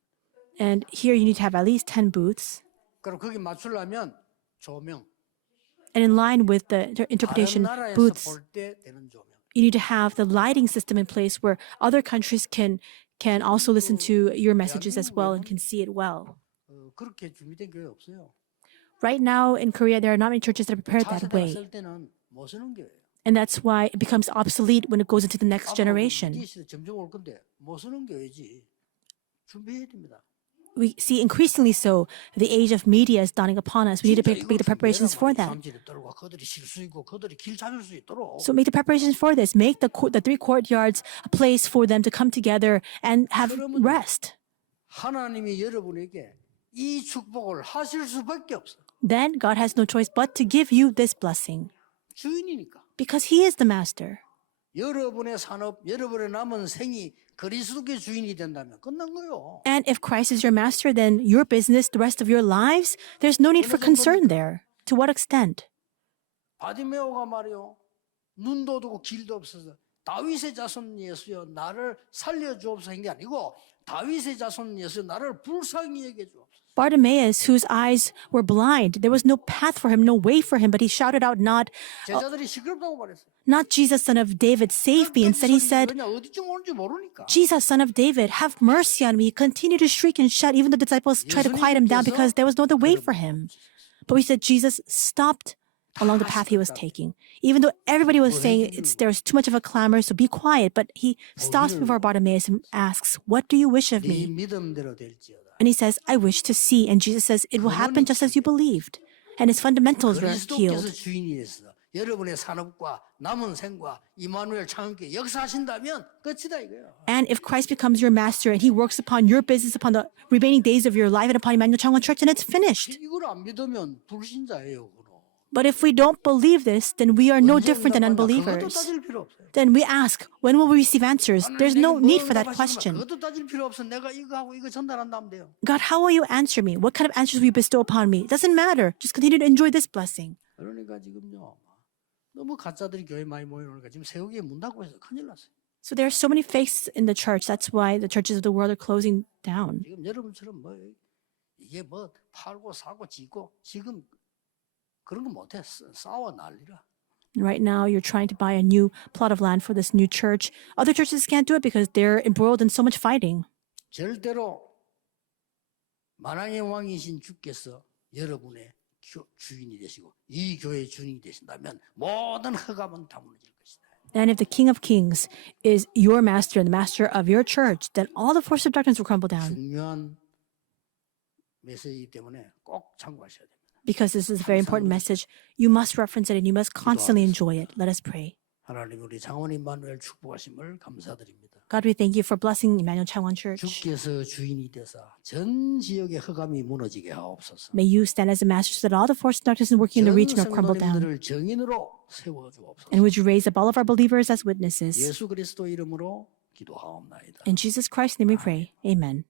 And here you need to have at least 10 booths. 그럼 거기 맞추려면 조명. And in line with the interpretation 다른 나라에서 booths, 볼 때 되는 조명. you need to have the lighting system in place where other countries can also listen to your messages as well and can see it well. 그렇게 준비된 교회 없어요. Right now in Korea, there are not many churches that are prepared that 차세대가 way. 쓸 때는 못 쓰는 교회예요. And that's why it becomes obsolete when it goes into the next generation. 이 시대 점점 올 건데 못 쓰는 교회지. 준비해야 됩니다. We see increasingly so the age of media is dawning upon us. We need to make the preparations for that. 그들이 쉴 수 있고 그들이 길 찾을 수 있도록. So make the preparations for this. Make the 3 courtyards a place for them to come together and have rest. 하나님이 여러분에게 이 축복을 하실 수밖에 없어. Then God has no choice but to give you this blessing 주인이니까. because He is the master. 여러분의 산업, 여러분의 남은 생이 그리스도의 주인이 된다면 끝난 거요. And if Christ is your master, then your business, the rest of your lives, there's no need for concern there. To what extent? 바디메오가 말이요. 눈도 두고 길도 없어서 다윗의 자손 예수여 나를 살려주옵소서 한 게 아니고 다윗의 자손 예수여 나를 불쌍히 여겨 주옵소서. Bartimaeus, whose eyes were blind, there was no path for him, no way for him, but he shouted out, 제자들이 시끄럽다고 말했어요. not Jesus, son of David, save me. Instead, he said, 그냥 어디쯤 오는지 모르니까. Jesus, son of David, have mercy on me. He continued to shriek and shout, even the disciples tried to quiet him down because there was no other way for him. But we said Jesus stopped along the path he was taking. Even though everybody was saying there's too much of a clamor, so be quiet, but he stops before Bartimaeus and asks, what do you wish of 네 me? 믿음대로 될지어다. And he says, I wish to see. And Jesus says, it will happen just as you believed. And his fundamentals were 그리스도께서 healed. 주인이 됐어. 여러분의 산업과 남은 생과 이마누엘 창조께 역사하신다면 끝이다 이거예요. And if Christ becomes your master and he works upon your business, upon the remaining days of your life and upon Emmanuel Changwon Church, then it's finished. 이걸 안 믿으면 불신자예요. 그럼. But if we don't believe this, then we are no different than 그것도 unbelievers. 따질 필요 없어요. Then we ask, when will we receive answers? There's no need for that question. 그것도 따질 필요 없어. 내가 이거 하고 이거 전달한다면 돼요. God, how will you answer me? What kind of answers will you bestow upon me? It doesn't matter. Just continue to enjoy this blessing. 그러니까 지금요. 너무 가짜들이 교회 많이 모여오니까 지금 세우기에 문 닫고 해서 큰일 났어요. So there are so many fakes in the church. That's why the churches of the world are closing down. 지금 여러분처럼 뭐 이게 뭐 팔고 사고 짓고 지금 그런 거 못해. 싸워 난리라. Right now, you're trying to buy a new plot of land for this new church. Other churches can't do it because they're embroiled in so much fighting. 절대로 만왕의 왕이신 주께서 여러분의 주인이 되시고 이 교회의 주인이 되신다면 모든 흑암은 다 무너질 것이다. And if the King of Kings is your master and the master of your church, then all the forces of darkness will crumble down. 중요한 메시지이기 때문에 꼭 참고하셔야 됩니다. Because this is a very important message, you must reference it and you must constantly enjoy it. Let us pray. 하나님 우리 장원 임마누엘 축복하심을 감사드립니다. God, we thank you for blessing Emmanuel Changwon Church. 주께서 주인이 되사 전 지역의 흑암이 무너지게 하옵소서. May you stand as a master so that all the forces of darkness working in the region will crumble down. 성도님들을 정인으로 세워 주옵소서. And would you raise up all of our believers as witnesses? 예수 그리스도 이름으로 기도하옵나이다. In Jesus Christ's name we pray. Amen.